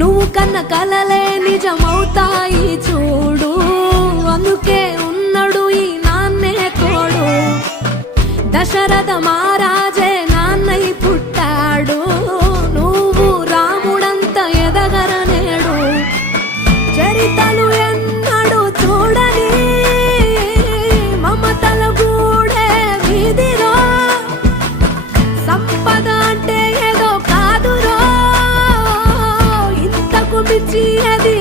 నువ్వు కన్న కలలే నిజమవుతాయి చూడు, అందుకే ఉన్నాడు ఈ నాన్నే తోడు. దశరథ మహారాజే నాన్నై పుట్టాడు, నువ్వు రాముడంత ఎదగరనేడు. చరితలు ఎన్నడు చూడని మమతల గూడే వీధిలో, సంపద అంటే ఏదో కాదురో, ఇంతకు మించి అది